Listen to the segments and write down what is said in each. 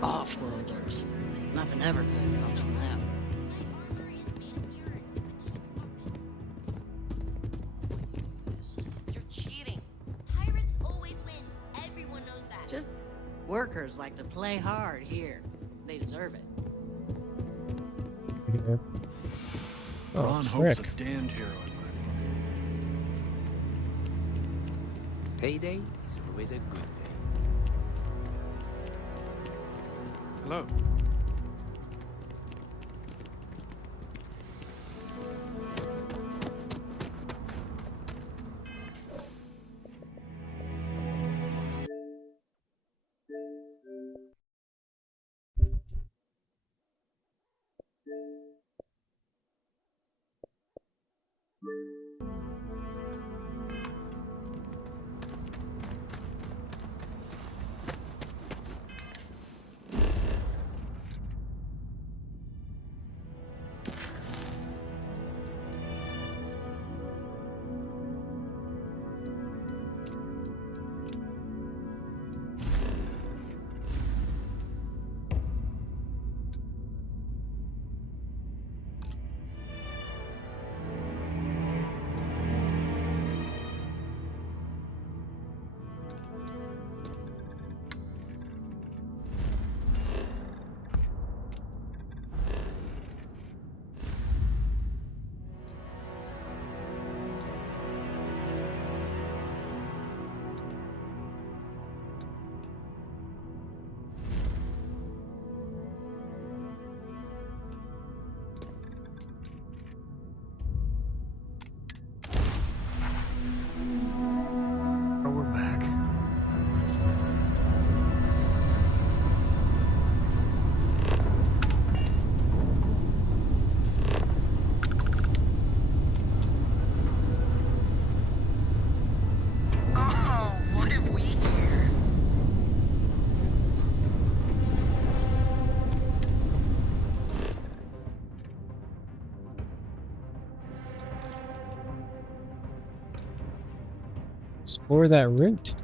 Off-worlders. Nothing ever good comes from them. You're cheating. Pirates always win. Everyone knows that. Just workers like to play hard here. They deserve it. Yeah. Oh, Ron Hope's a frick. damned hero in my book. Payday is always a good day. Hello. Oh, we're back. Oh, what have we here? Explore that route.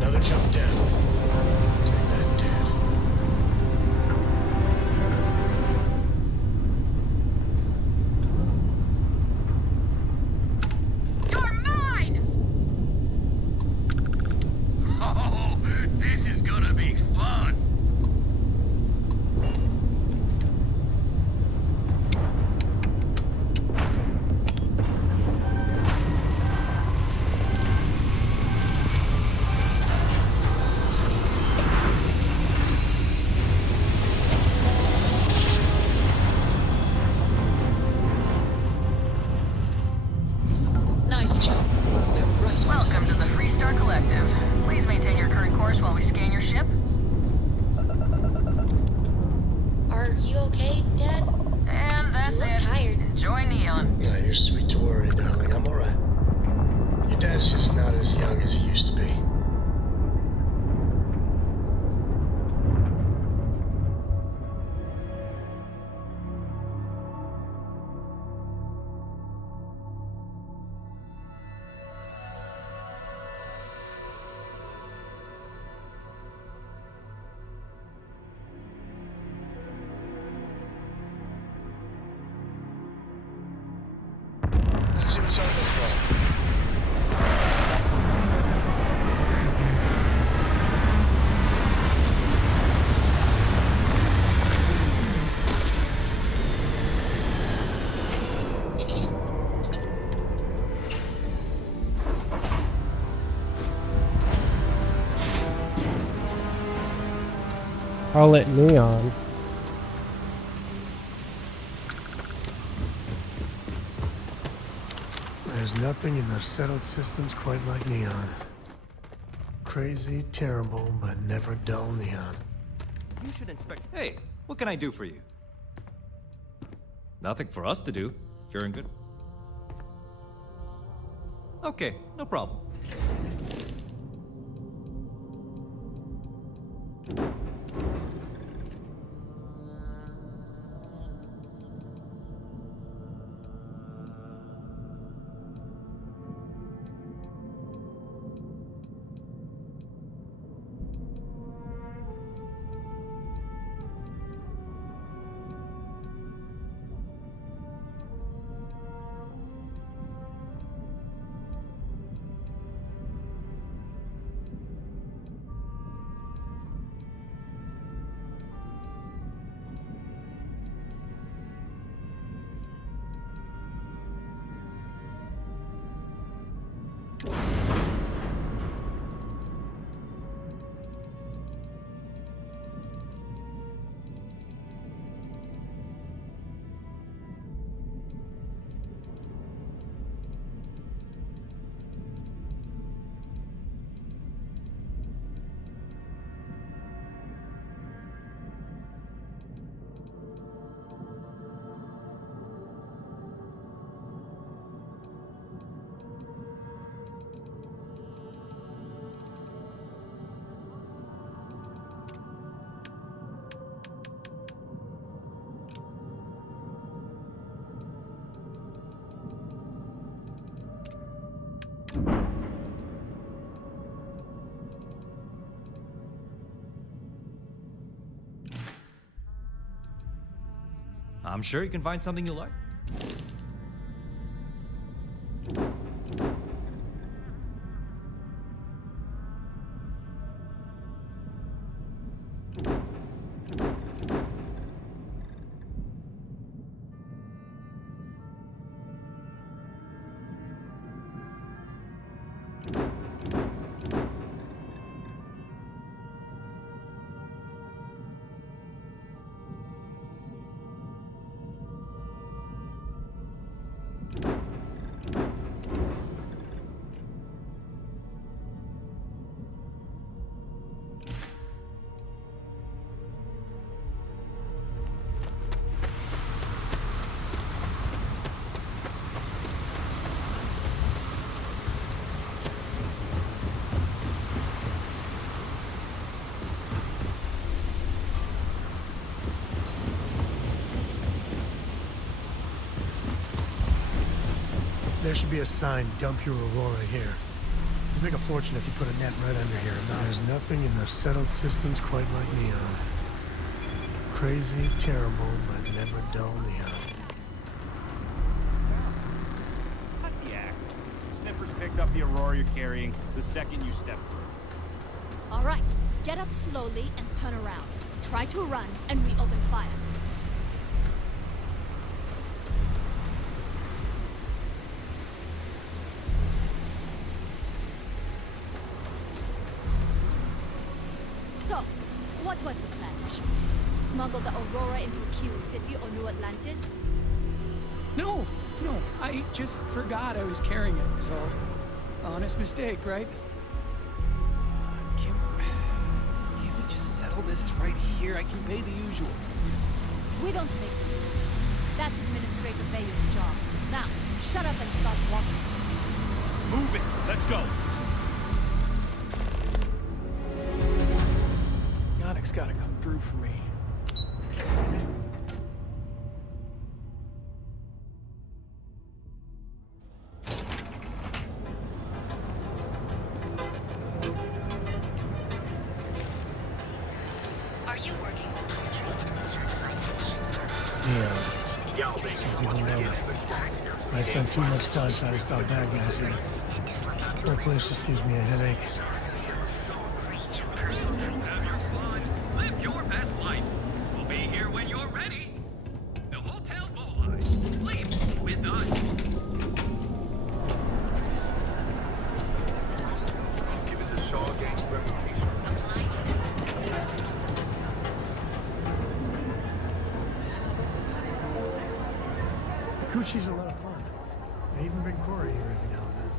Another jump down. Take that, Dad. You're mine! Oh, this is gonna be fun. Nice job. We're right on Welcome to the target. Freestar Collective. Please maintain your current course while we scan your ship. Are you okay, Dad? And that's You look it. tired. Enjoy Neon. No, you're sweet to worry, darling. I'm alright. Your dad's just not as young as he used to be. Let's see what's on this boat. Call it Neon. There's nothing in the settled systems quite like Neon. Crazy, terrible, but never dull neon. You should inspect. Hey, what can I do for you? Nothing for us to do. You're in good. Okay, no problem. I'm sure you can find something you like. There should be a sign, dump your Aurora here. You'd make a fortune if you put a net right under here. There's nothing in the settled systems quite like neon. Crazy, terrible, but never dull neon. Cut the act. Snippers picked up the Aurora you're carrying the second you step through. All right, get up slowly and turn around. Try to run, and we open fire. So, what was the plan, Mission? Smuggle the Aurora into Kiwi City or New Atlantis? No, I just forgot I was carrying it, was all. Honest mistake, right? Can we just settle this right here? I can pay the usual. We don't make the rules. That's Administrator Bayer's job. Now, shut up and start walking. Move it. Let's go. Yannick's gotta come through for me. Are you working? Yeah. Some people know it. I spent too much time trying to stop bad guys here. Whole place just gives me a headache. Live your best life. We'll be here when you're ready. The Hotel Bolide. Sleep with us. Apply to The Coochie's a lot of fun. I even bring Corey here every now and then.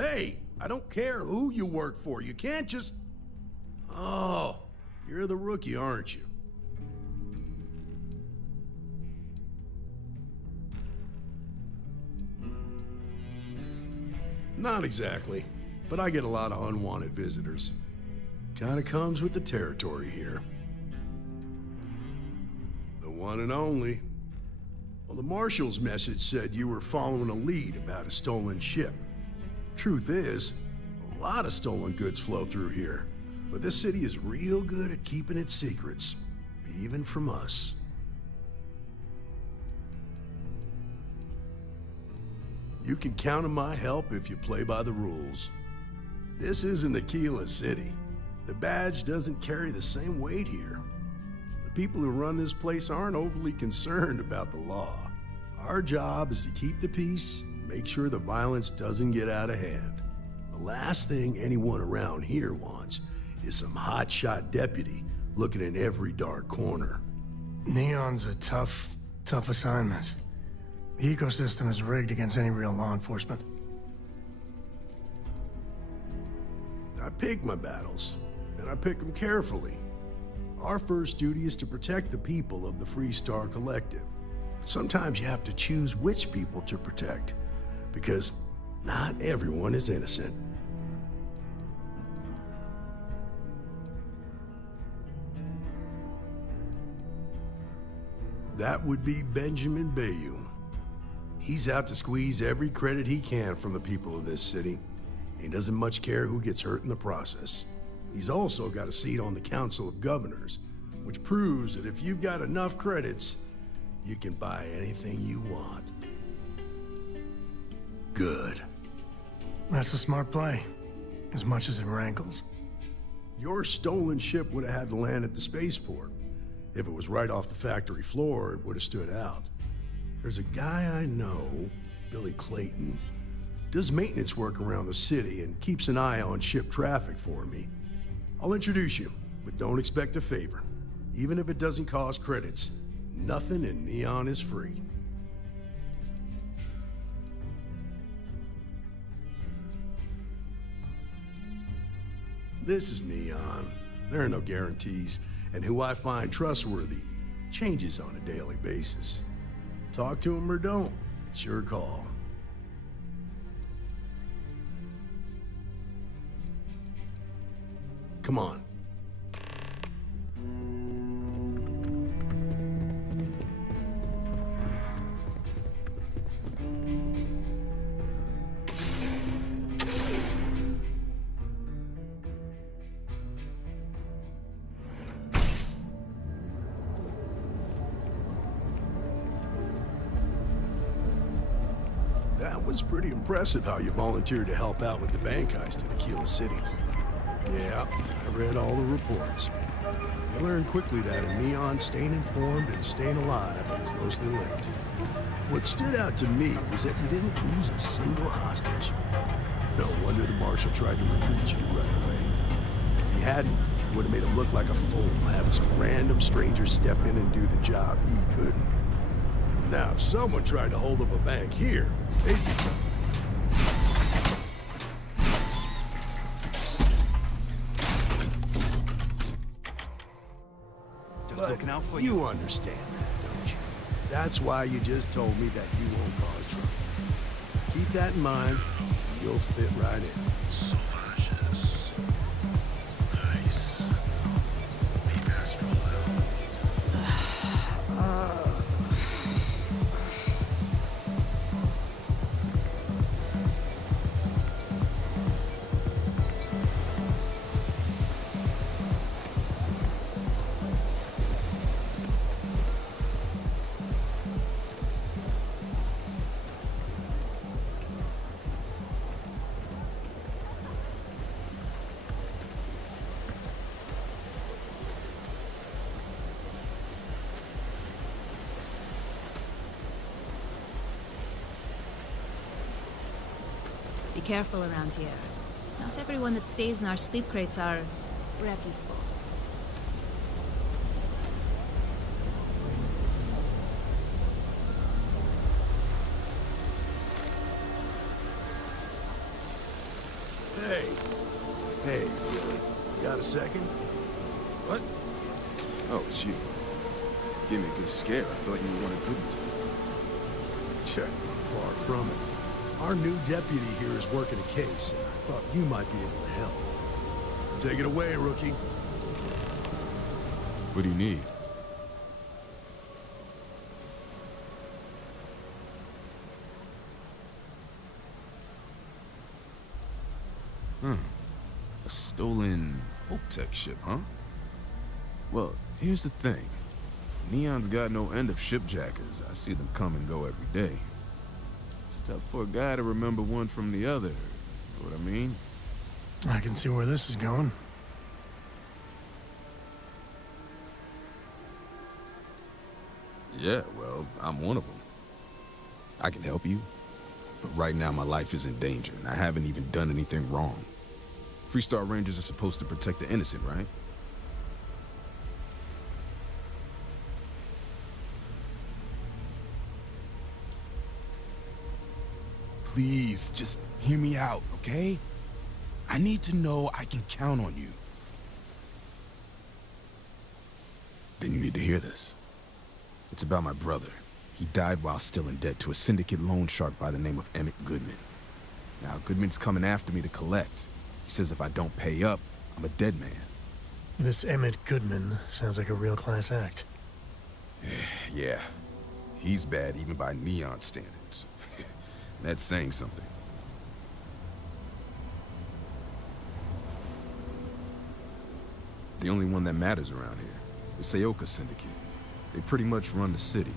Hey, I don't care who you work for. You can't just... Oh, you're the rookie, aren't you? Not exactly, but I get a lot of unwanted visitors. Kinda comes with the territory here. The one and only. Well, the Marshal's message said you were following a lead about a stolen ship. Truth is, a lot of stolen goods flow through here, but this city is real good at keeping its secrets, even from us. You can count on my help if you play by the rules. This isn't Aquila City. The badge doesn't carry the same weight here. The people who run this place aren't overly concerned about the law. Our job is to keep the peace, make sure the violence doesn't get out of hand. The last thing anyone around here wants is some hotshot deputy looking in every dark corner. Neon's a tough assignment. The ecosystem is rigged against any real law enforcement. I pick my battles, and I pick them carefully. Our first duty is to protect the people of the Freestar Collective. Sometimes you have to choose which people to protect, because not everyone is innocent. That would be Benjamin Bayou. He's out to squeeze every credit he can from the people of this city. He doesn't much care who gets hurt in the process. He's also got a seat on the Council of Governors, which proves that if you've got enough credits, you can buy anything you want. Good. That's a smart play, as much as it rankles. Your stolen ship would have had to land at the spaceport. If it was right off the factory floor, it would have stood out. There's a guy I know, Billy Clayton, does maintenance work around the city and keeps an eye on ship traffic for me. I'll introduce you, but don't expect a favor. Even if it doesn't cost credits, nothing in Neon is free. This is Neon. There are no guarantees, and who I find trustworthy changes on a daily basis. Talk to him or don't, it's your call. Come on. That was pretty impressive how you volunteered to help out with the bank heist in Aquila City. Yeah, I read all the reports. I learned quickly that in Neon, staying informed and staying alive are closely linked. What stood out to me was that you didn't lose a single hostage. No wonder the Marshal tried to recruit you right away. If he hadn't, it would have made him look like a fool, having some random stranger step in and do the job he couldn't. Now, if someone tried to hold up a bank here, they'd be... Looking out for you. You understand that, don't you? That's why you just told me that you won't cause trouble. Keep that in mind, you'll fit right in. Be careful around here. Not everyone that stays in our sleep crates are reputable. Hey. Hey, Billy. Got a second? What? Oh, it's you. Gave me a good scare. I thought you were one of Goodman's men. Check. Far from it. Our new deputy here is working a case, and I thought you might be able to help. Take it away, rookie. What do you need? A stolen Hope-Tech ship, huh? Well, here's the thing. Neon's got no end of shipjackers. I see them come and go every day. It's tough for a guy to remember one from the other. You know what I mean? I can see where this is going. Yeah, well, I'm one of them. I can help you, but right now my life is in danger, and I haven't even done anything wrong. Freestar Rangers are supposed to protect the innocent, right? Please, just hear me out, okay? I need to know I can count on you. Then you need to hear this. It's about my brother. He died while still in debt to a syndicate loan shark by the name of Emmett Goodman. Now, Goodman's coming after me to collect. He says if I don't pay up, I'm a dead man. This Emmett Goodman sounds like a real class act. Yeah, he's bad even by Neon standards. That's saying something. The only one that matters around here, the Seoka Syndicate. They pretty much run the city.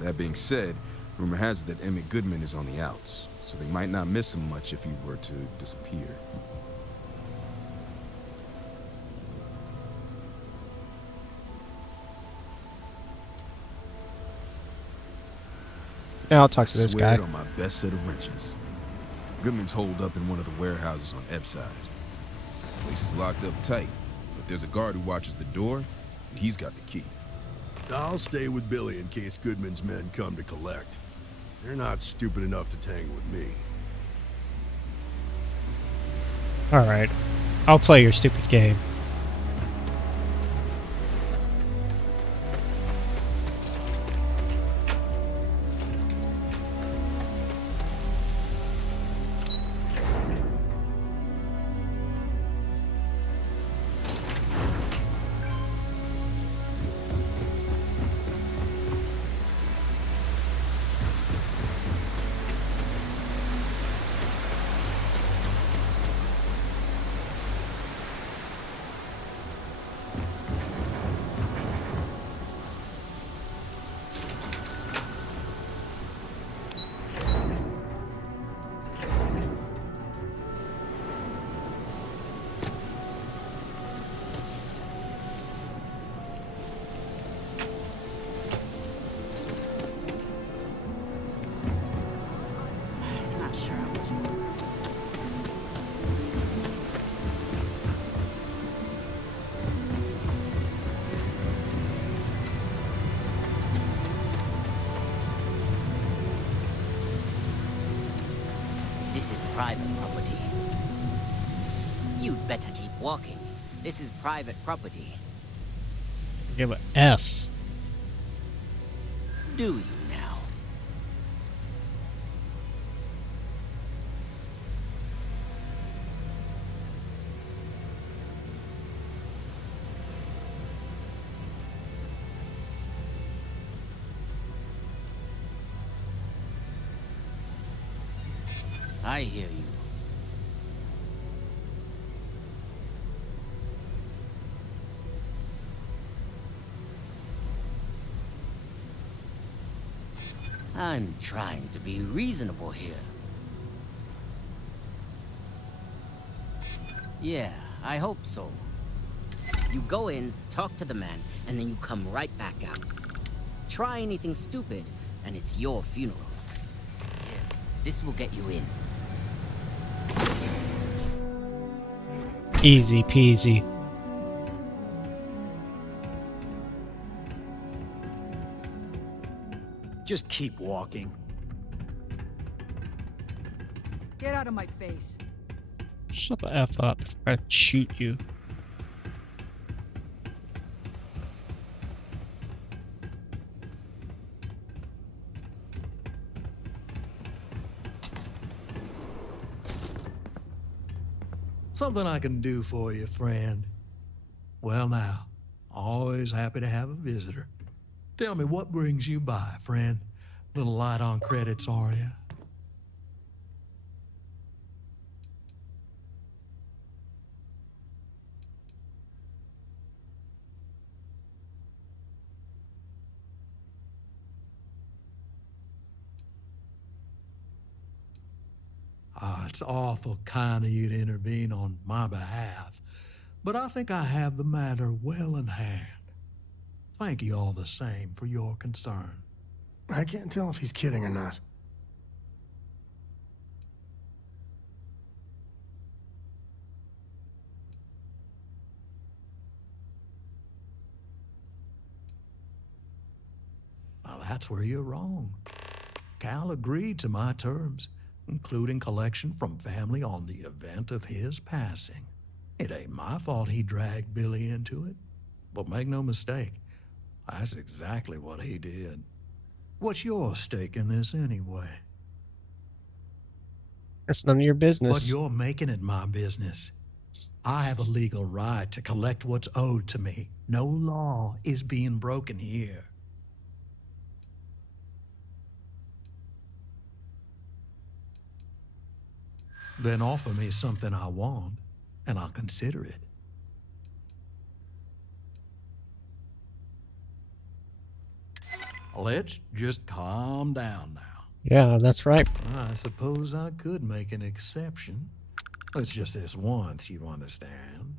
That being said, rumor has it that Emmett Goodman is on the outs, so they might not miss him much if he were to disappear. Yeah, I'll talk to this Swear guy. on my best set of wrenches. Goodman's holed up in one of the warehouses on Epside. Place is locked up tight, but there's a guard who watches the door, and he's got the key. I'll stay with Billy in case Goodman's men come to collect. They're not stupid enough to tangle with me. Alright. I'll play your stupid game. Not sure I would. This is private property. You'd better keep walking. This is private property. Give a F. Do you now? I hear you. I'm trying to be reasonable here. Yeah, I hope so. You go in, talk to the man, and then you come right back out. Try anything stupid, and it's your funeral. Here, this will get you in. Easy peasy. Just keep walking. Get out of my face. Shut the F up before I shoot you. Something I can do for you, friend. Well now, always happy to have a visitor. Tell me, what brings you by, friend? Little light on credits, are you? It's awful kind of you to intervene on my behalf, but I think I have the matter well in hand. Thank you all the same for your concern. I can't tell if he's kidding or not. Now that's where you're wrong. Cal agreed to my terms, including collection from family on the event of his passing. It ain't my fault he dragged Billy into it, but make no mistake, that's exactly what he did. What's your stake in this anyway? That's none of your business. But you're making it my business. I have a legal right to collect what's owed to me. No law is being broken here. Then offer me something I want, and I'll consider it. Let's just calm down now. Yeah, that's right. I suppose I could make an exception. It's just this once, you understand.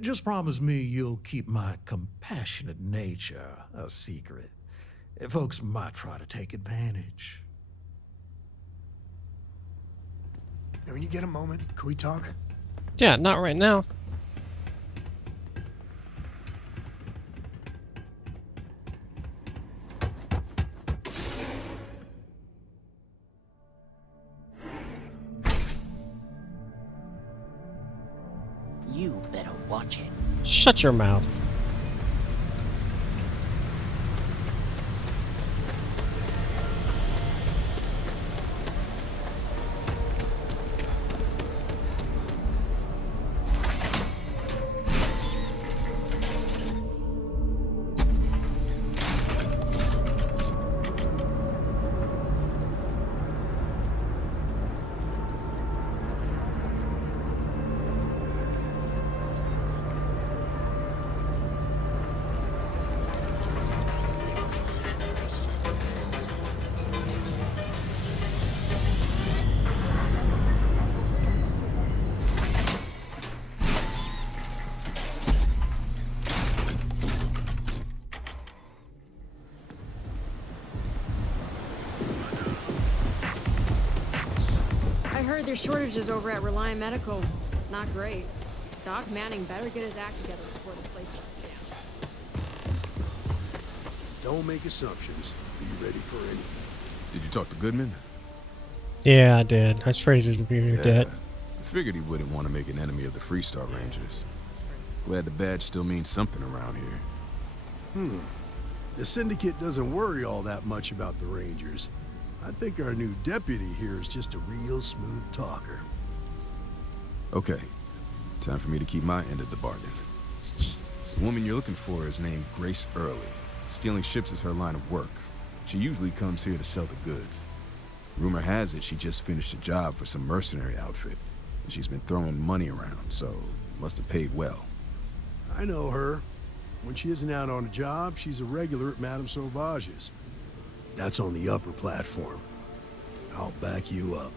Just promise me you'll keep my compassionate nature a secret. Folks might try to take advantage. Hey, when you get a moment, can we talk? Yeah, not right now. You better watch it. Shut your mouth. I heard there's shortages over at Reliant Medical. Not great. Doc Manning better get his act together before the place shuts down. Don't make assumptions. Be ready for anything. Did you talk to Goodman? Yeah, I did. I was afraid he'd be dead. I figured he wouldn't want to make an enemy of the Freestar Rangers. Glad the badge still means something around here. The Syndicate doesn't worry all that much about the Rangers. I think our new deputy here is just a real smooth talker. Okay, time for me to keep my end of the bargain. The woman you're looking for is named Grace Early. Stealing ships is her line of work. She usually comes here to sell the goods. Rumor has it she just finished a job for some mercenary outfit, and she's been throwing money around, so must have paid well. I know her. When she isn't out on a job, she's a regular at Madame Sauvage's. That's on the upper platform. I'll back you up.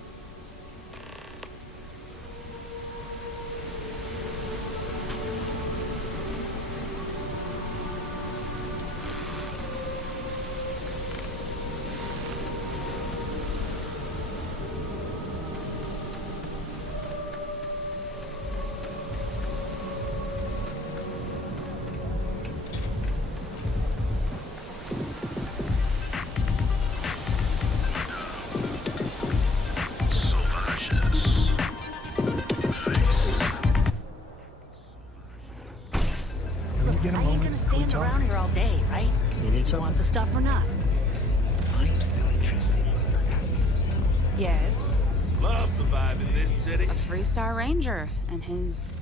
get a I ain't moment? gonna Can we stand talk? around here all day, right? You need Want something? the stuff or not? I'm still interested in what you're asking. Yes. Love the vibe in this city. A Freestar Ranger and his...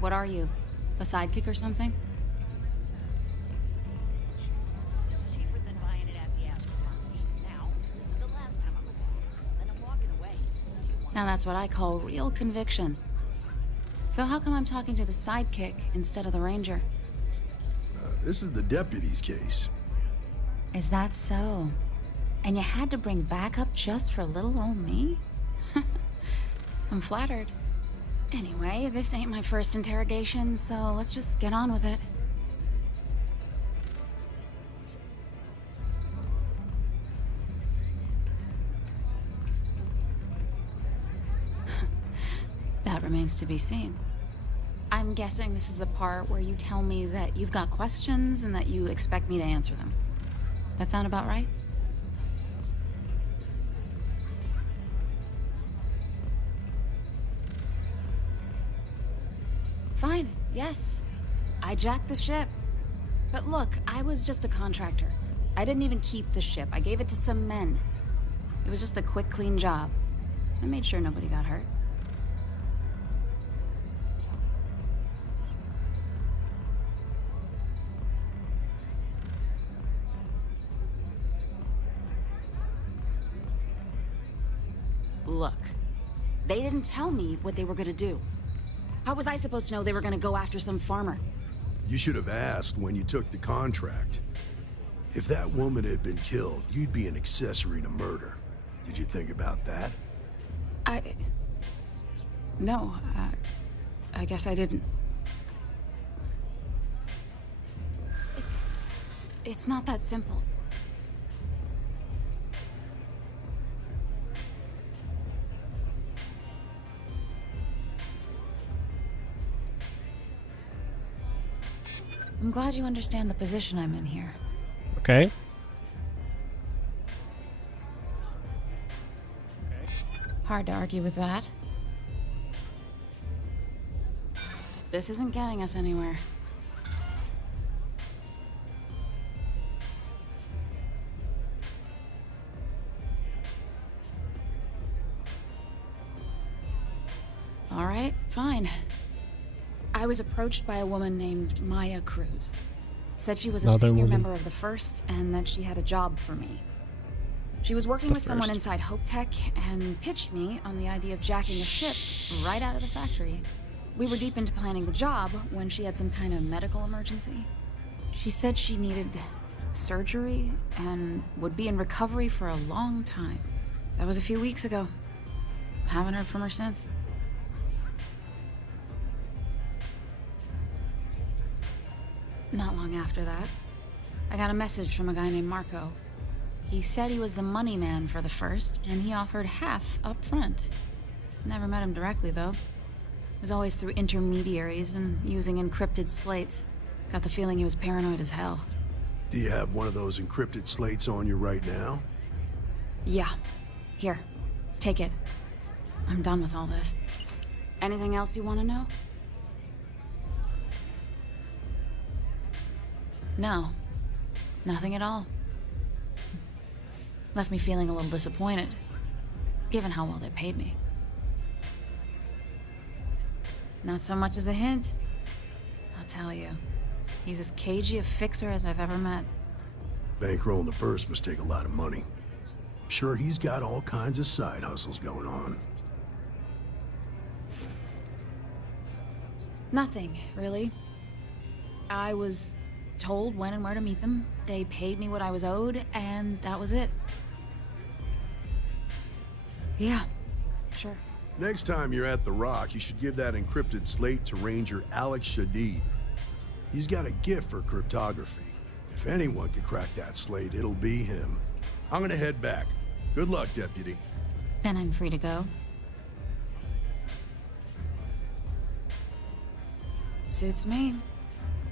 What are you? A sidekick or something? Still cheaper than buying it at the Astro Lounge. Now, this is the last time I'm gonna use, then I'm walking away. Now that's what I call real conviction. So how come I'm talking to the sidekick instead of the Ranger? This is the deputy's case. Is that so? And you had to bring backup just for little old me? I'm flattered. Anyway, this ain't my first interrogation, so let's just get on with it. That remains to be seen. I'm guessing this is the part where you tell me that you've got questions and that you expect me to answer them. That sound about right? Fine, yes. I jacked the ship. But look, I was just a contractor. I didn't even keep the ship. I gave it to some men. It was just a quick, clean job. I made sure nobody got hurt. Look, they didn't tell me what they were gonna do. How was I supposed to know they were gonna go after some farmer? You should have asked when you took the contract. If that woman had been killed, you'd be an accessory to murder. Did you think about that? No, I guess I didn't. It's not that simple. I'm glad you understand the position I'm in here. Okay. Hard to argue with that. This isn't getting us anywhere. All right, fine. I was approached by a woman named Maya Cruz. Said she was a Another senior woman. member of the First and that she had a job for me. She was working the with someone First. inside Hope Tech and pitched me on the idea of jacking a ship right out of the factory. We were deep into planning the job when she had some kind of medical emergency. She said she needed surgery and would be in recovery for a long time. That was a few weeks ago. Haven't heard from her since. Not long after that, I got a message from a guy named Marco. He said he was the money man for the First, and he offered half up front. Never met him directly, though. It was always through intermediaries and using encrypted slates. Got the feeling he was paranoid as hell. Do you have one of those encrypted slates on you right now? Yeah. Here. Take it. I'm done with all this. Anything else you want to know? No. Nothing at all. Left me feeling a little disappointed, given how well they paid me. Not so much as a hint. I'll tell you. He's as cagey a fixer as I've ever met. Bankrolling the First must take a lot of money. Sure, he's got all kinds of side hustles going on. Nothing, really. I was told when and where to meet them. They paid me what I was owed, and that was it. Yeah, sure. Next time you're at the Rock, you should give that encrypted slate to Ranger Alex Shadid. He's got a gift for cryptography. If anyone can crack that slate, it'll be him. I'm gonna head back. Good luck, Deputy. Then I'm free to go. Suits me.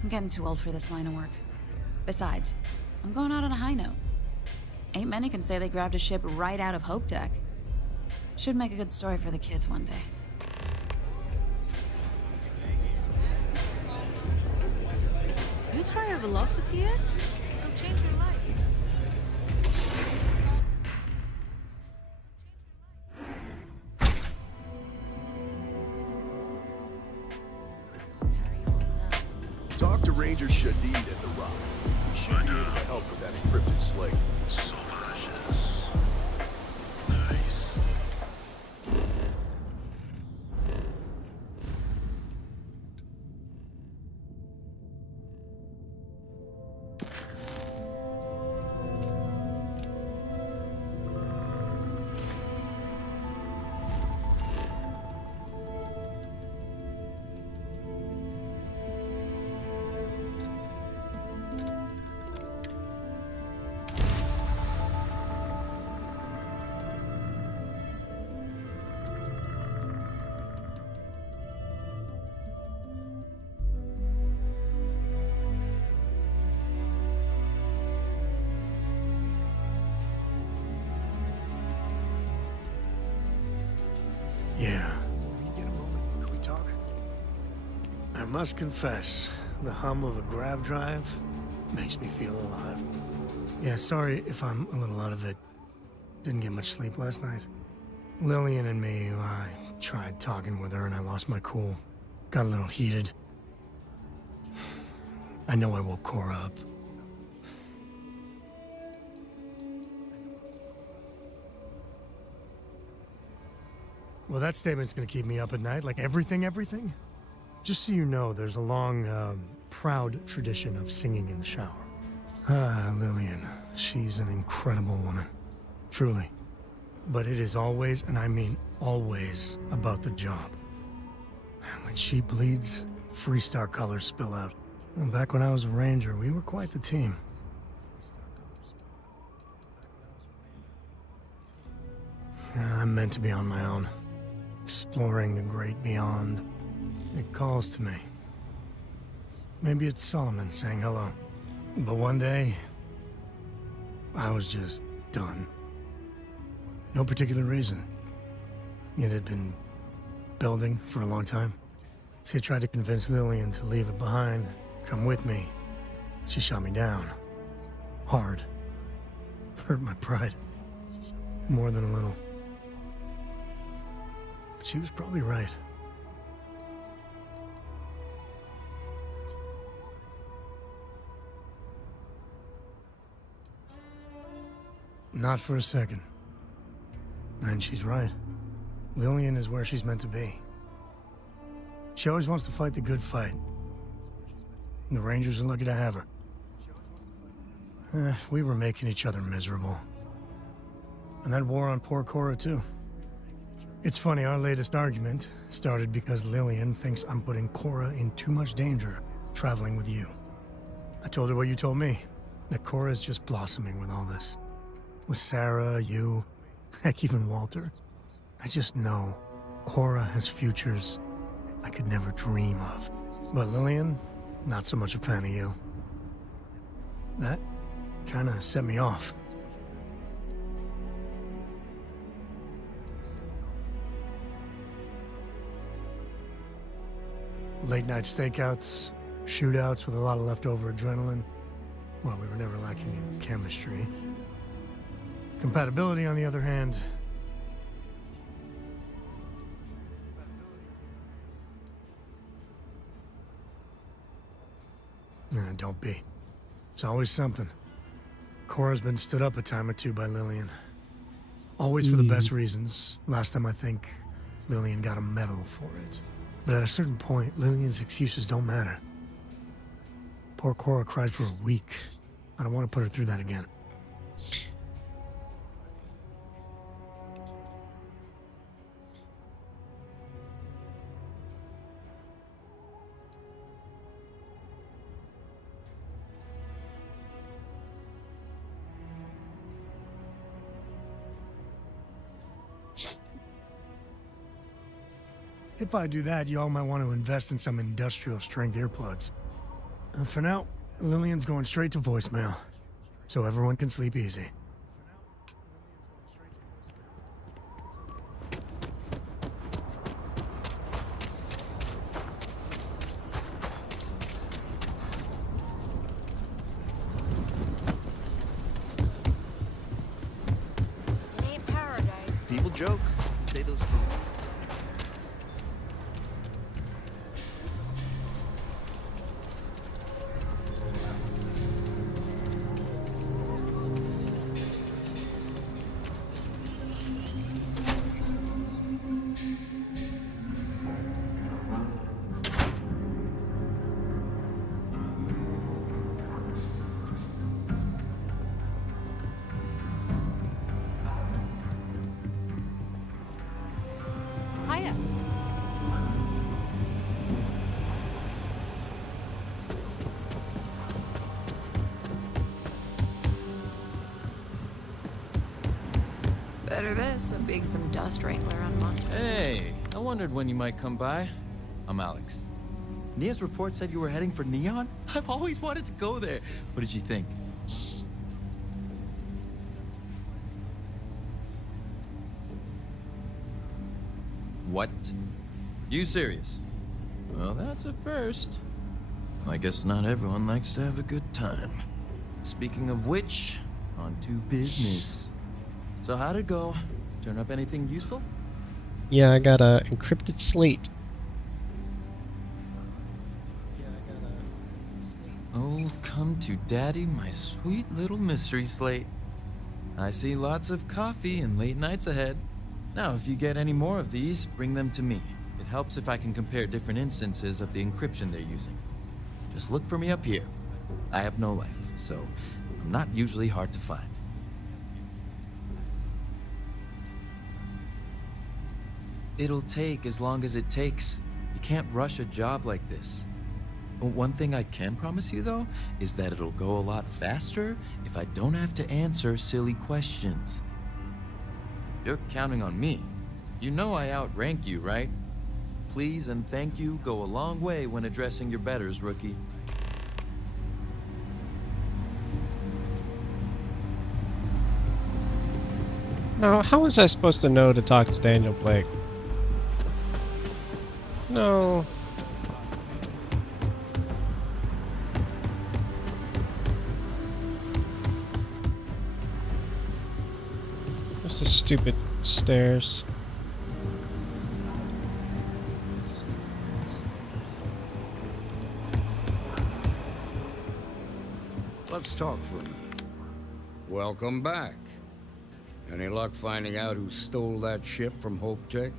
I'm getting too old for this line of work. Besides, I'm going out on a high note. Ain't many can say they grabbed a ship right out of Hope Tech. Should make a good story for the kids one day. try a velocity yet? It'll change your life. Talk to Ranger Shadid at the Rock. He should be able to help with that encrypted slate. Yeah. Can you get a moment? Can we talk? I must confess, the hum of a grav drive makes me feel alive. Yeah, sorry if I'm a little out of it. Didn't get much sleep last night. Lillian and me, I tried talking with her and I lost my cool. Got a little heated. I know I woke Cora up. Well, that statement's gonna keep me up at night, like everything. Just so you know, there's a long, proud tradition of singing in the shower. Ah, Lillian, she's an incredible woman. Truly. But it is always, and I mean always, about the job. When she bleeds, Freestar colors spill out. And back when I was a ranger, we were quite the team. Yeah, I'm meant to be on my own. Exploring the great beyond. It calls to me. Maybe it's Solomon saying hello. But one day, I was just done. No particular reason. It had been building for a long time. See, I tried to convince Lillian to leave it behind, come with me. She shot me down. Hard. Hurt my pride. More than a little. But she was probably right. Not for a second. And she's right. Lillian is where she's meant to be. She always wants to fight the good fight. And the Rangers are lucky to have her. We were making each other miserable. And that war on poor Cora, too. It's funny, our latest argument started because Lillian thinks I'm putting Cora in too much danger traveling with you. I told her what you told me, that Cora is just blossoming with all this. With Sarah, you, heck, even Walter. I just know Cora has futures I could never dream of. But Lillian, not so much a fan of you. That kind of set me off. Late night stakeouts, shootouts with a lot of leftover adrenaline. Well, we were never lacking in chemistry. Compatibility, on the other hand, don't be. It's always something. Cora's been stood up a time or two by Lillian. Always for the best reasons. Last time I think Lillian got a medal for it. But at a certain point, Lillian's excuses don't matter. Poor Cora cried for a week. I don't want to put her through that again. If I do that, y'all might want to invest in some industrial strength earplugs. For now, Lillian's going straight to voicemail, so everyone can sleep easy. joke. Say those two. Hiya. Better this than being some dust wrangler on Monte. Hey, I wondered when you might come by. I'm Alex. Nia's report said you were heading for Neon? I've always wanted to go there. What did you think? What? You serious? Well, that's a first. I guess not everyone likes to have a good time. Speaking of which, on to business. So how'd it go? Turn up anything useful? Yeah, I got a encrypted slate. Oh, come to daddy, my sweet little mystery slate. I see lots of coffee and late nights ahead. Now, if you get any more of these, bring them to me. It helps if I can compare different instances of the encryption they're using. Just look for me up here. I have no life, so I'm not usually hard to find. It'll take as long as it takes. You can't rush a job like this. One thing I can promise you, though, is that it'll go a lot faster if I don't have to answer silly questions. You're counting on me. You know I outrank you, right? Please and thank you go a long way when addressing your betters, rookie. Now, how was I supposed to know to talk to Daniel Blake? No. What's the stupid stairs? Let's talk for a minute. Welcome back. Any luck finding out who stole that ship from Hope Tech?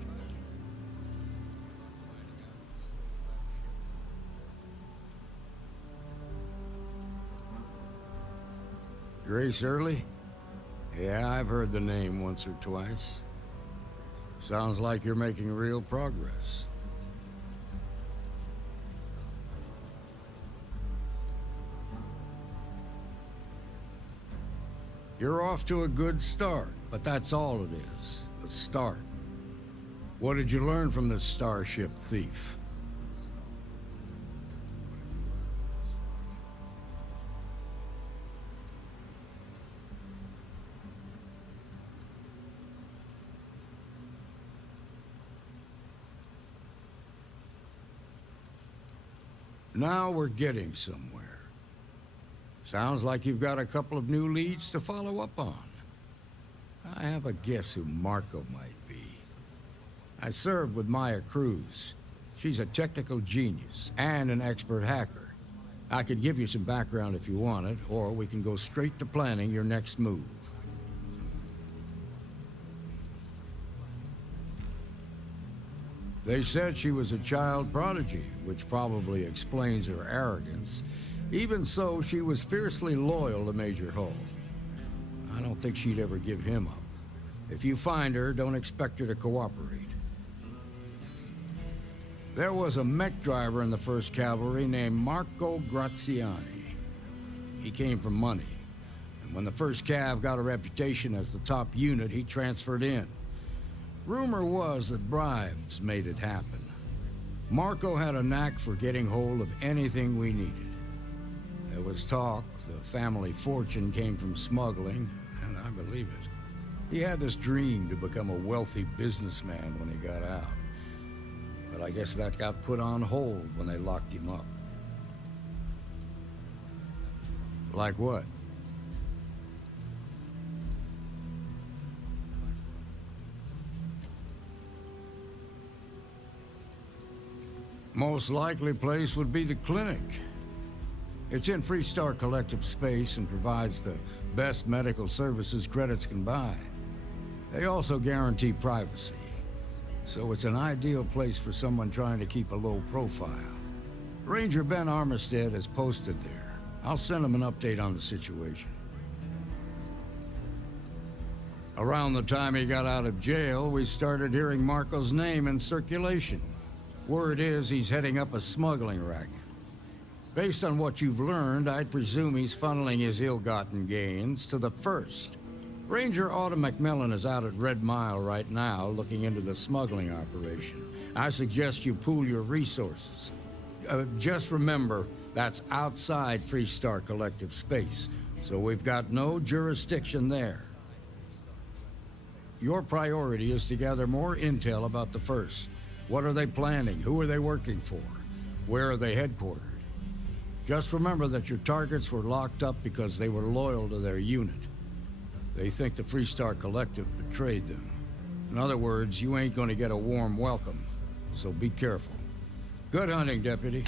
Grace Early? Yeah, I've heard the name once or twice. Sounds like you're making real progress. You're off to a good start, but that's all it is, a start. What did you learn from this starship thief? Now we're getting somewhere. Sounds like you've got a couple of new leads to follow up on. I have a guess who Marco might be. I served with Maya Cruz. She's a technical genius and an expert hacker. I could give you some background if you want it, or we can go straight to planning your next move. They said she was a child prodigy, which probably explains her arrogance. Even so, she was fiercely loyal to Major Hull. I don't think she'd ever give him up. If you find her, don't expect her to cooperate. There was a mech driver in the 1st Cavalry named Marco Graziani. He came from money, and when the 1st Cav got a reputation as the top unit, he transferred in. Rumor was that bribes made it happen. Marco had a knack for getting hold of anything we needed. There was talk the family fortune came from smuggling, and I believe it. He had this dream to become a wealthy businessman when he got out. But I guess that got put on hold when they locked him up. Like what? Most likely place would be the clinic. It's in Freestar Collective space and provides the best medical services credits can buy. They also guarantee privacy, so it's an ideal place for someone trying to keep a low profile. Ranger Ben Armistead is posted there. I'll send him an update on the situation. Around the time he got out of jail, we started hearing Marco's name in circulation. Word is he's heading up a smuggling racket. Based on what you've learned, I'd presume he's funneling his ill-gotten gains to the First. Ranger Autumn McMillan is out at Red Mile right now, looking into the smuggling operation. I suggest you pool your resources. Just remember, that's outside Freestar Collective space, so we've got no jurisdiction there. Your priority is to gather more intel about the First. What are they planning? Who are they working for? Where are they headquartered? Just remember that your targets were locked up because they were loyal to their unit. They think the Freestar Collective betrayed them. In other words, you ain't gonna get a warm welcome, so be careful. Good hunting, Deputy.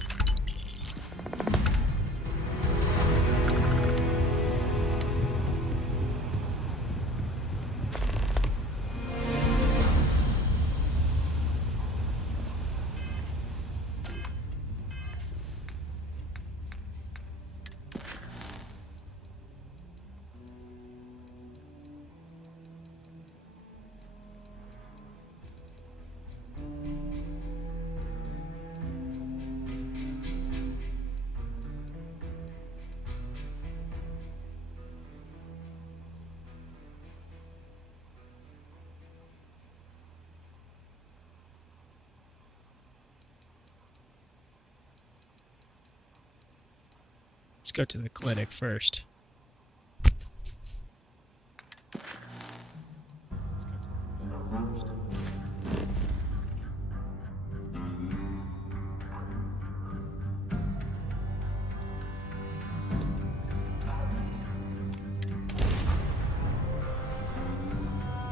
Let's go to the clinic first.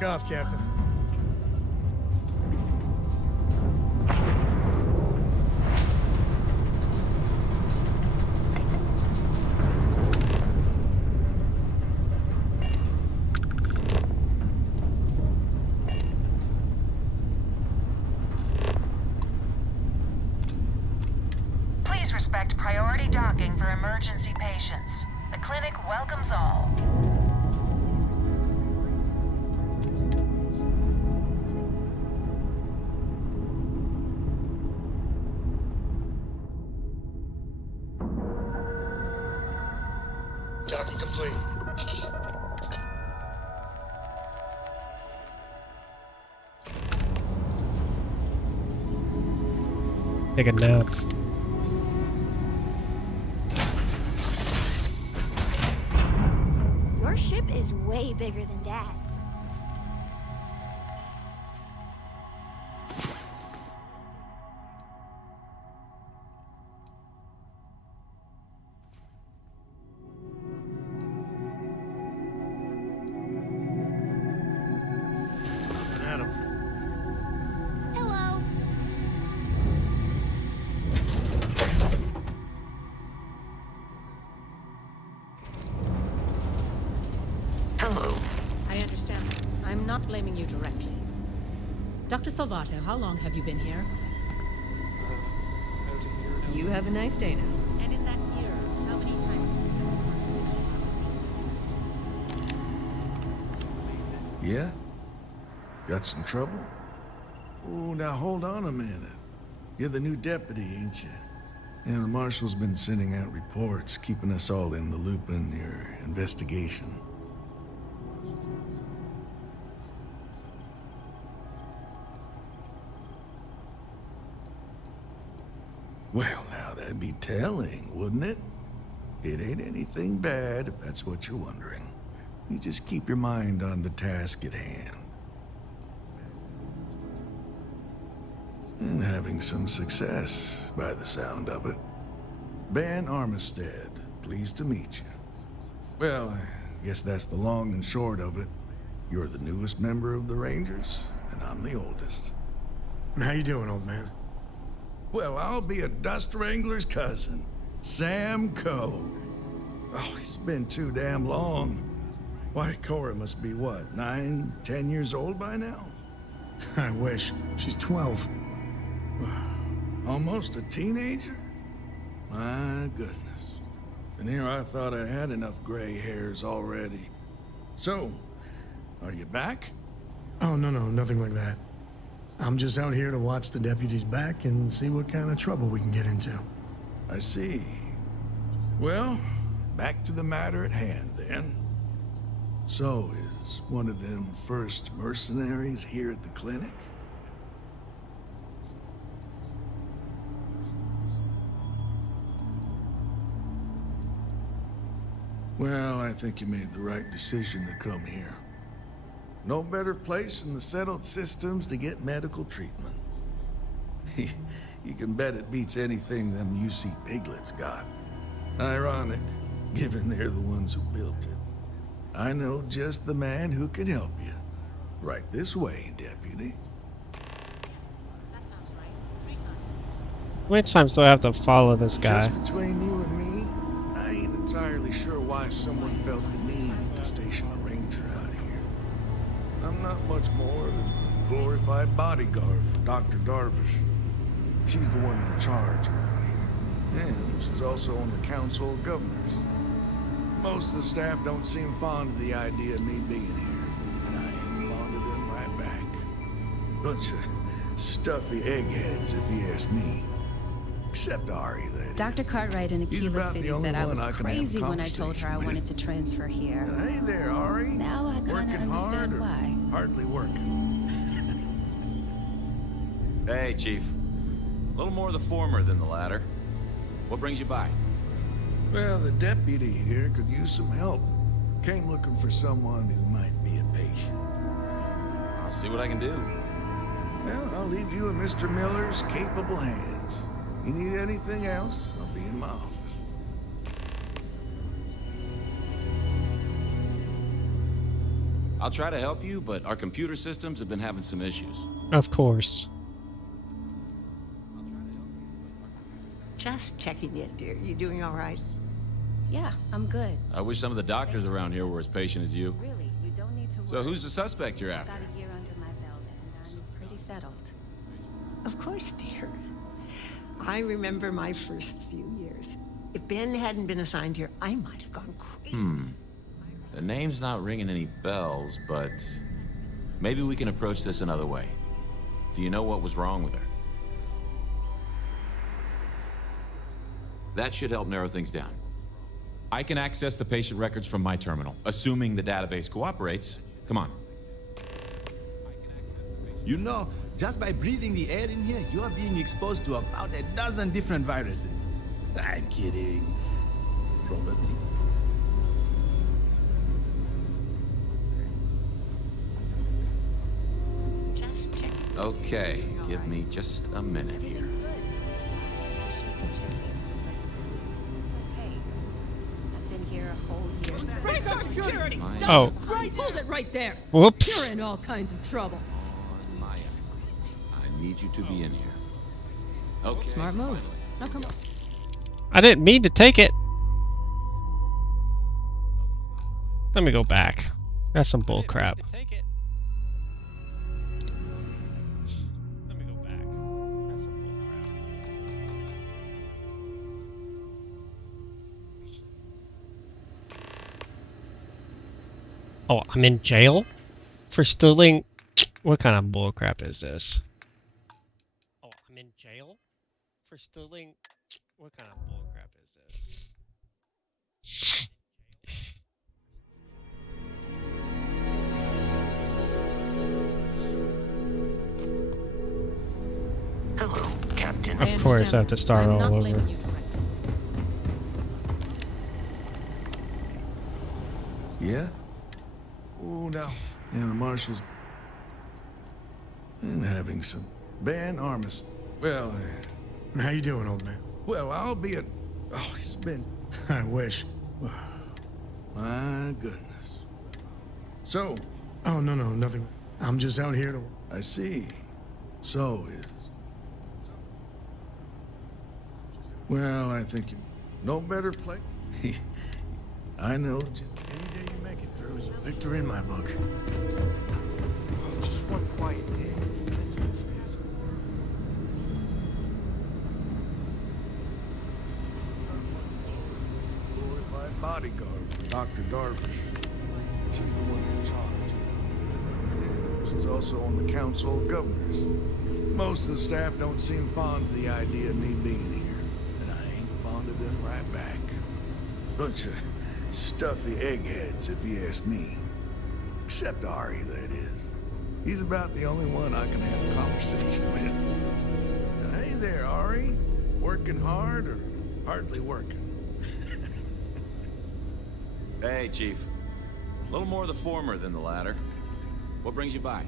Go off, Captain. Please respect priority docking for emergency patients. The clinic welcomes all. Docking complete. Take a nap. Your ship is way bigger than Dad's. Adam. Hello. Hello. I understand. I'm not blaming you directly. Dr. Salvato, how long have you been here? About a year now. You have a nice day now. And in that year, how many times have you had this conversation? Yeah? Got some trouble? Oh, now hold on a minute. You're the new deputy, ain't you? Yeah, the marshal's been sending out reports, keeping us all in the loop in your investigation. Well, now that'd be telling, wouldn't it? It ain't anything bad, if that's what you're wondering. You just keep your mind on the task at hand. And having some success, by the sound of it. Ben Armistead, pleased to meet you. Well, I guess that's the long and short of it. You're the newest member of the Rangers, and I'm the oldest. How you doing, old man? Well, I'll be a dust wrangler's cousin, Sam Coe. Oh, it's been too damn long. Why, Cora must be what, 9, 10 years old by now? I wish. She's 12. Almost a teenager? My goodness. And here I thought I had enough gray hairs already. So, are you back? Oh, no, nothing like that. I'm just out here to watch the deputies back and see what kind of trouble we can get into. I see. Well, back to the matter at hand, then. So, is one of them first mercenaries here at the clinic? Well, I think you made the right decision to come here. No better place in the settled systems to get medical treatment. You can bet it beats anything them UC piglets got. Ironic, given they're the ones who built it. I know just the man who can help you. Right this way, deputy. How many times do I have to follow this guy? Just between you and me, I ain't entirely sure why someone felt the need to station a ranger out here. I'm not much more than a glorified bodyguard for Dr. Darvish. She's the one in charge around here. And she's also on the Council of Governors. Most of the staff don't seem fond of the idea of me being here, and I ain't fond of them right back. Bunch of stuffy eggheads, if you ask me. Except Ari, that is. Dr. Cartwright in He's Aquila about City the only said I one was I can have a crazy when I told her I conversation with. wanted to transfer here. Hey there, Ari. Now I kind of Working hard understand or why. hardly working? Hey, Chief. A little more the former than the latter. What brings you by? Well, the deputy here could use some help. Came looking for someone who might be a patient. I'll see what I can do. Well, I'll leave you in Mr. Miller's capable hands. You need anything else, I'll be in my office. I'll try to help you, but our computer systems have been having some issues. Of course. Just checking in, dear. You doing all right? Yeah, I'm good. I wish some of the doctors around here were as patient as you. Really, you don't need to worry. So who's the suspect you're I've after? got a year under my belt and I'm pretty settled. Of course, dear. I remember my first few years. If Ben hadn't been assigned here, I might have gone crazy. The name's not ringing any bells, but maybe we can approach this another way. Do you know what was wrong with her? That should help narrow things down. I can access the patient records from my terminal, assuming the database cooperates. Come on. You know, just by breathing the air in here, you are being exposed to about a dozen different viruses. I'm kidding. Probably. Just checking. Okay, give me just a minute here. Everything's good. She can check in. It's okay. I've been here a whole year. Raise our security! My- Stop! Oh. Hold it right there! Whoops. You're in all kinds of trouble. My escort. I need you to be in here. Okay. Smart move. Now come on. I didn't mean to take it. Let me go back. That's some bull crap. Oh, I'm in jail for stealing. What kind of bull crap is this? Oh, I'm in jail for stealing. What kind of bull crap is this? Hello, Captain. Of course, I have to start all over. Yeah? Oh, no. Yeah, the marshals. And having some band armistice. Well, How you doing, old man? well, I'll be a... Oh, it's been... I wish. My goodness. So, Oh, no, nothing. I'm just out here to... I see. So is... Well, I think you no better play. I know. Any day you make it through is a victory in my book. Just one quiet day. Glorified bodyguard for Dr. Darvish. She's the one in charge. Yeah, she's also on the Council of Governors. Most of the staff don't seem fond of the idea of me being here, and I ain't fond of them right back. Bunch of stuffy eggheads, if you ask me. Except Ari, that is. He's about the only one I can have a conversation with. Hey there, Ari. Working hard or hardly working? Hey, Chief. A little more the former than the latter. What brings you by?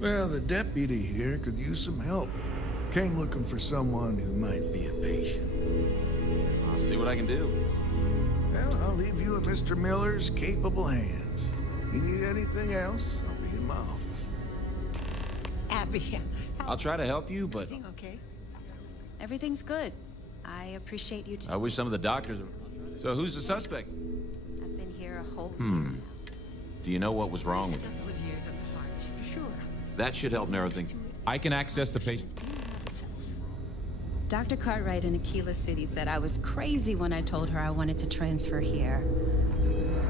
Well, the deputy here could use some help. Came looking for someone who might be a patient. I'll see what I can do. Well, I'll leave you in Mr. Miller's capable hands. You need anything else, I'll be in my office. Abby, I'll try to help you, but everything okay? Everything's good. I appreciate you. I wish some of the doctors... So who's the suspect? I've been here a whole... Do you know what was wrong with him? Couple of years at the harvest, for sure. That should help narrow things. I can access the patient. Dr. Cartwright in Aquila City said I was crazy when I told her I wanted to transfer here.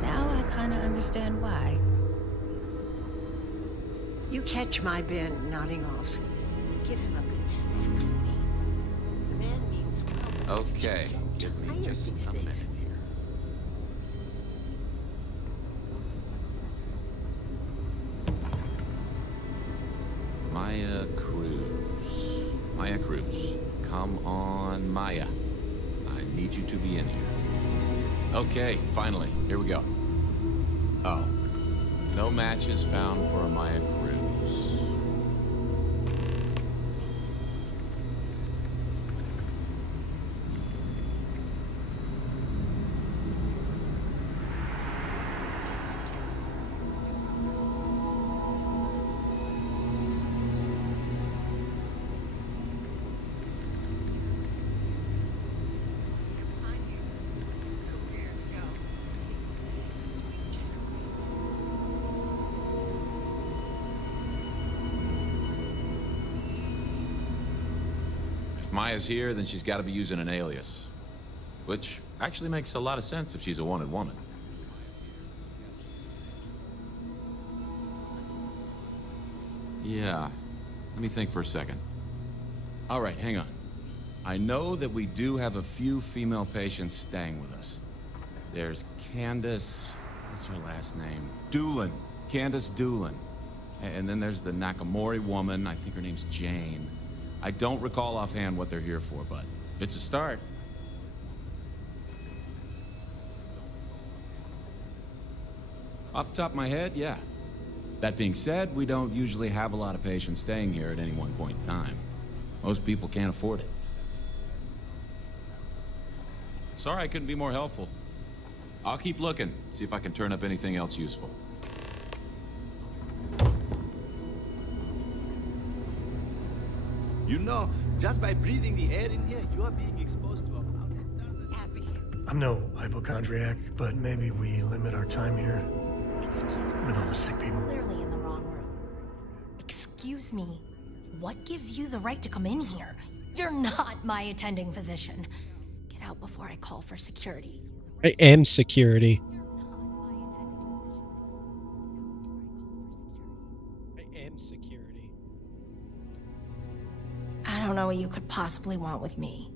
Now I kind of understand why. You catch my Ben nodding off. Give him a good snack for me. The man means well. Okay, give me just a minute here. Maya Cruz. Maya Cruz. Come on, Maya. I need you to be in here. Okay, finally. Here we go. Oh. No matches found for a Maya Cruz. If Maya's here, then she's got to be using an alias. Which actually makes a lot of sense if she's a wanted woman. Yeah. Let me think for a second. All right, hang on. I know that we do have a few female patients staying with us. There's Candace... What's her last name? Doolin. Candace Doolin. And then there's the Nakamori woman. I think her name's Jane. I don't recall offhand what they're here for, but it's a start. Off the top of my head, yeah. That being said, we don't usually have a lot of patients staying here at any one point in time. Most people can't afford it. Sorry I couldn't be more helpful. I'll keep looking, see if I can turn up anything else useful. You know, just by breathing the air in here, you are being exposed to about a dozen... Abby. I'm no hypochondriac, but maybe we limit our time here. Excuse me. With all the sick people. Clearly in the wrong room. Excuse me. What gives you the right to come in here? You're not my attending physician. Get out before I call for security. I am security. I am security. I don't know what you could possibly want with me.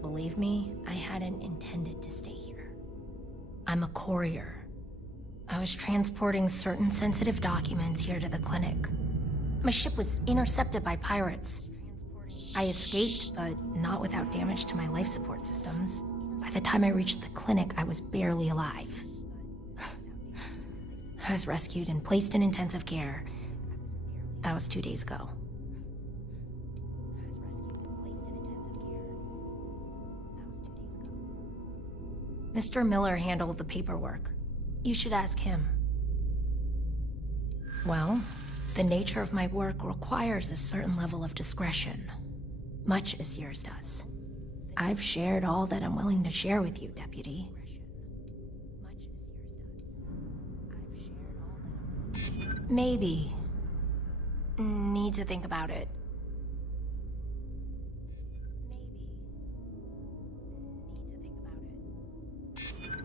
Believe me, I hadn't intended to stay here. I'm a courier. I was transporting certain sensitive documents here to the clinic. My ship was intercepted by pirates. I escaped, but not without damage to my life support systems. By the time I reached the clinic, I was barely alive. I was rescued and placed in intensive care. That was 2 days ago. Mr. Miller handled the paperwork. You should ask him. Well, The nature of my work requires a certain level of discretion, much as yours does. I've shared all that I'm willing to share with you, Deputy. Maybe. Need to think about it.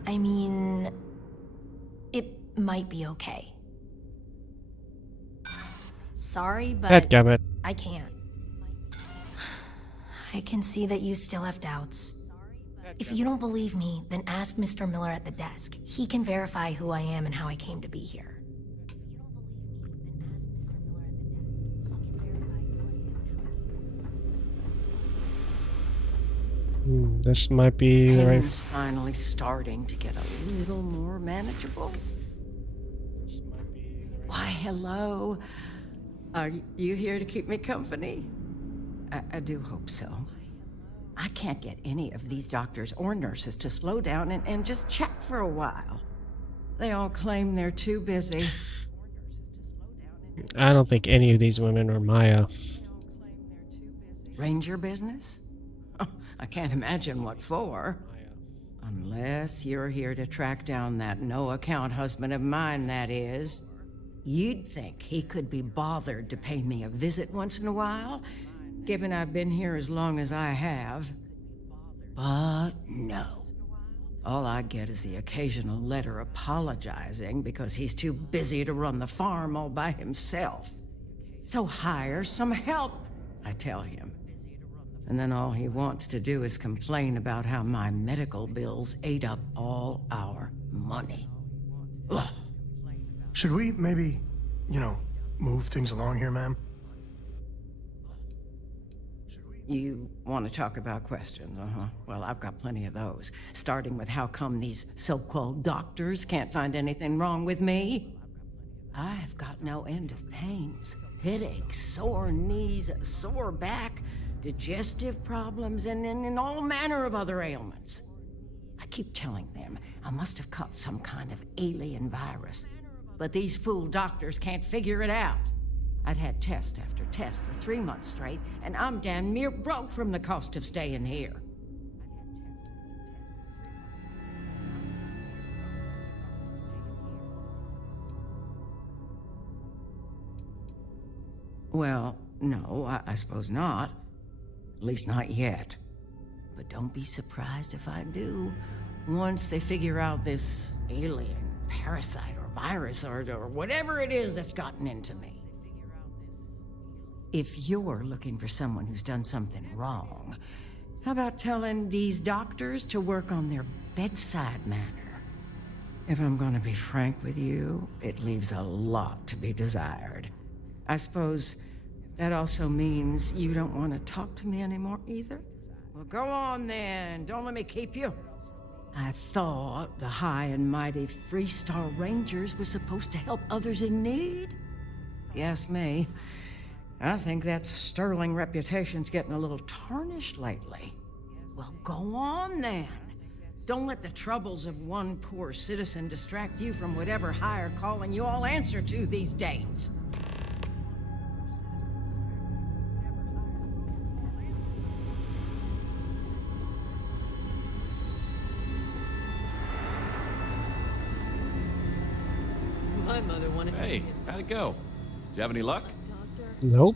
I mean, it might be okay. Sorry, but Dadgummit. I can't. I can see that you still have doubts. If you don't believe me, then ask Mr. Miller at the desk. He can verify who I am and how I came to be here. This might be the right. Pain's finally starting to get a little more manageable. Why, hello. Are you here to keep me company? I do hope so. I can't get any of these doctors or nurses to slow down and just chat for a while. They all claim they're too busy. I don't think any of these women are Maya. Ranger business? Oh, I can't imagine what for. Unless you're here to track down that no-account husband of mine, that is. You'd think he could be bothered to pay me a visit once in a while, given I've been here as long as I have. But no. All I get is the occasional letter apologizing because he's too busy to run the farm all by himself. So hire some help, I tell him. And then all he wants to do is complain about how my medical bills ate up all our money. Ugh. Should we maybe, move things along here, ma'am? You want to talk about questions, Well, I've got plenty of those. Starting with how come these so-called doctors can't find anything wrong with me? I've got no end of pains. Headaches, sore knees, sore back, digestive problems, and all manner of other ailments. I keep telling them I must have caught some kind of alien virus. But these fool doctors can't figure it out. I've had test after test for 3 months straight, and I'm damn near broke from the cost of staying here. Well, no, I suppose not. At least not yet. But don't be surprised if I do. Once they figure out this alien parasite or virus or whatever it is that's gotten into me. If you're looking for someone who's done something wrong, how about telling these doctors to work on their bedside manner? If I'm gonna be frank with you, it leaves a lot to be desired. I suppose that also means you don't want to talk to me anymore either? Well, go on then. Don't let me keep you. I thought the high and mighty Freestar Rangers were supposed to help others in need. Yes, me. I think that sterling reputation's getting a little tarnished lately. Well, go on then. Don't let the troubles of one poor citizen distract you from whatever higher calling you all answer to these days. My mother wanted Hey, how'd it go? Did you have any luck? Nope.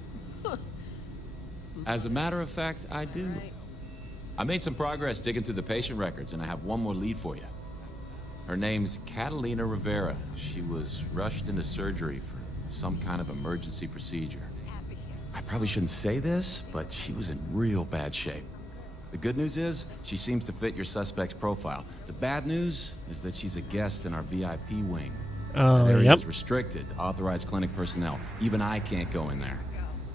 As a matter of fact, I do. I made some progress digging through the patient records, and I have one more lead for you. Her name's Catalina Rivera. She was rushed into surgery for some kind of emergency procedure. I probably shouldn't say this, but she was in real bad shape. The good news is, she seems to fit your suspect's profile. The bad news is that she's a guest in our VIP wing. That area is restricted to authorized clinic personnel. Even I can't go in there.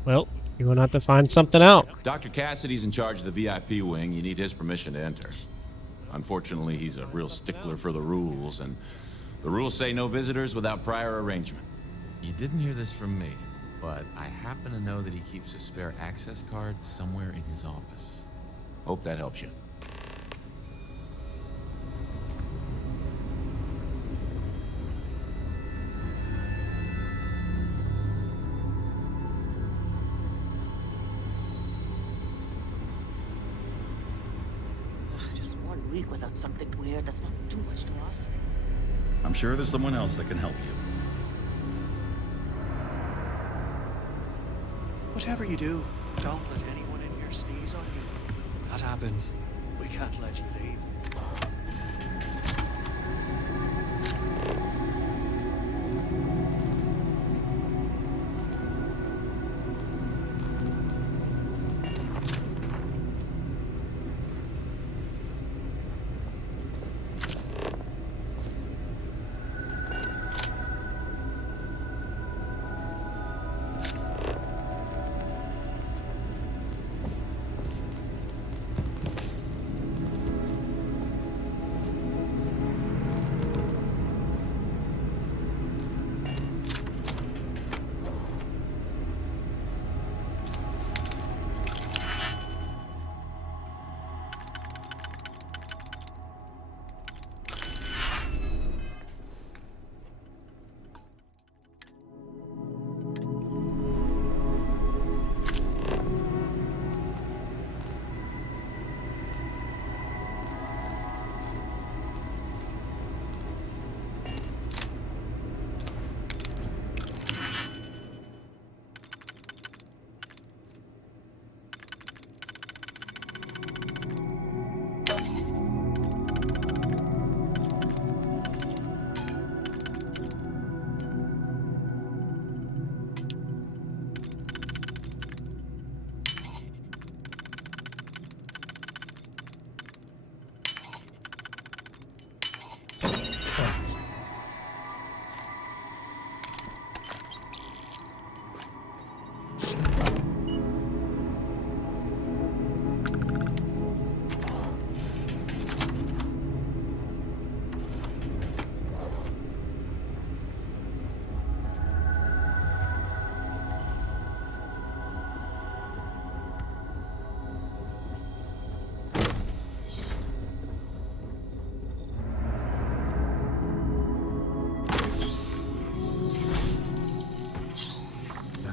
Well, you're gonna have to find something out. Dr. Cassidy's in charge of the VIP wing. You need his permission to enter. Unfortunately, he's a real stickler for the rules, and the rules say no visitors without prior arrangement. You didn't hear this from me, but I happen to know that he keeps a spare access card somewhere in his office. Hope that helps you. week without something weird. That's not too much to ask. I'm sure there's someone else that can help you. Whatever you do, don't let anyone in here sneeze on you. If that happens, we can't let you leave.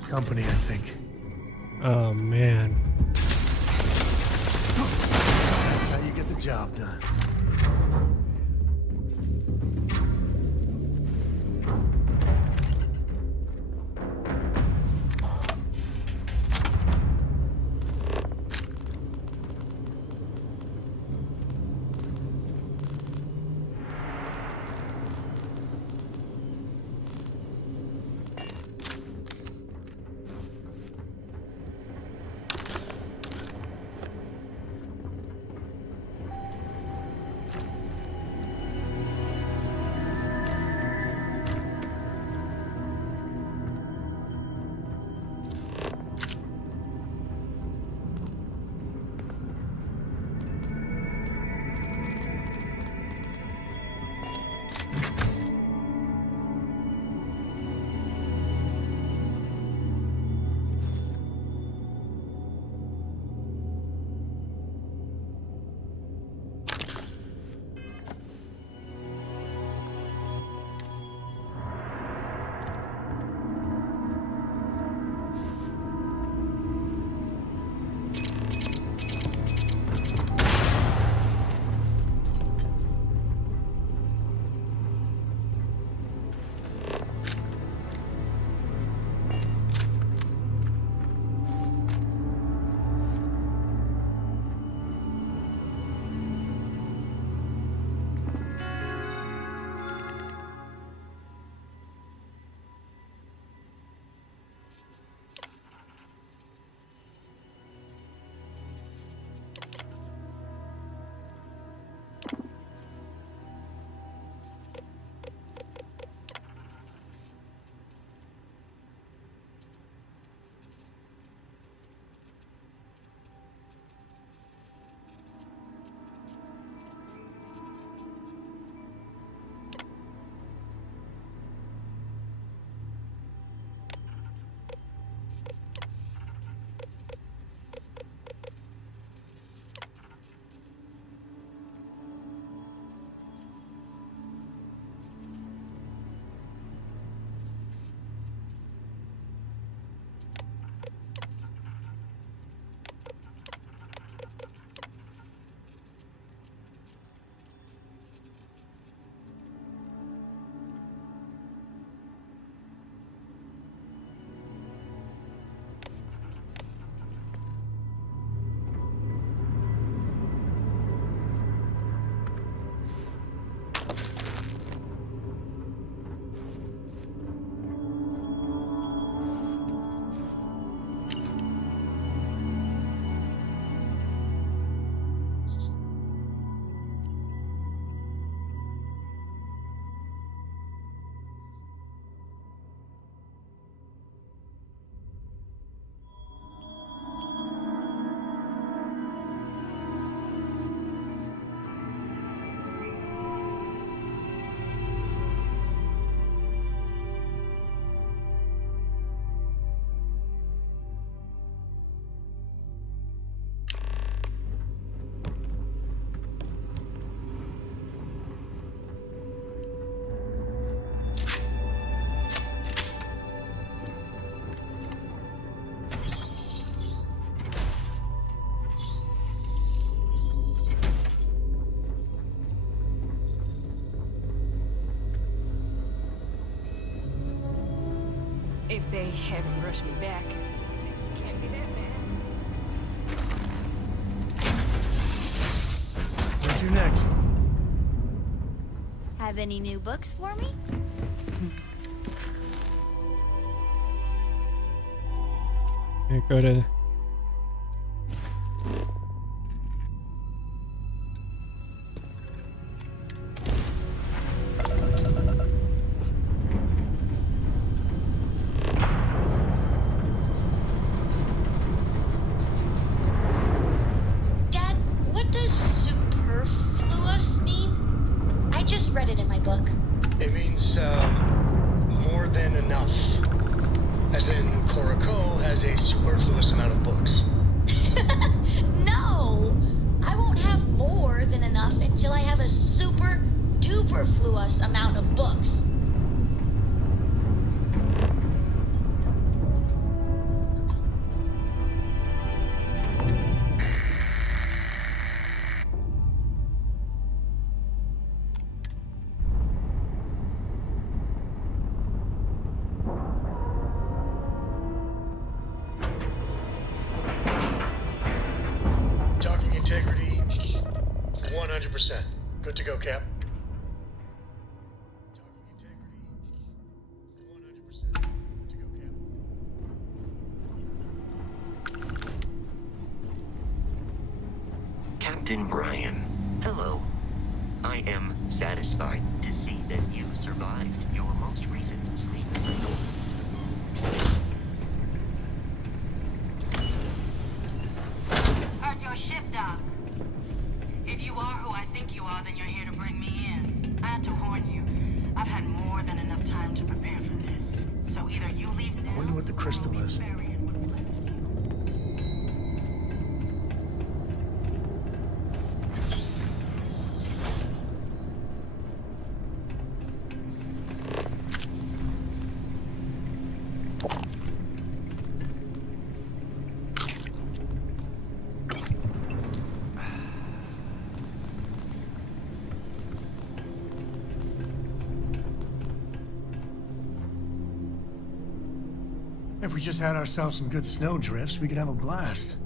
Company, I think. Oh, man. That's how you get the job done. They haven't rushed me back. Can't be that bad. Where's your next? Have any new books for me? Okay, go to. Dad, what does superfluous mean? I just read it in my book. It means, more than enough. As in, Korako has a superfluous amount of books. No! I won't have more than enough until I have a super duperfluous amount of books. Docking integrity, 100%. Good to go, Cap. Captain Brian, hello. I am satisfied to see that you survived your most recent sleep cycle. Heard your ship, Doc. If you are who I think you are, then you're here to bring me in. I had to warn you. I've had more than enough time to prepare for this. So either you leave now. I wonder what the crystal is. If we just had ourselves some good snow drifts, we could have a blast.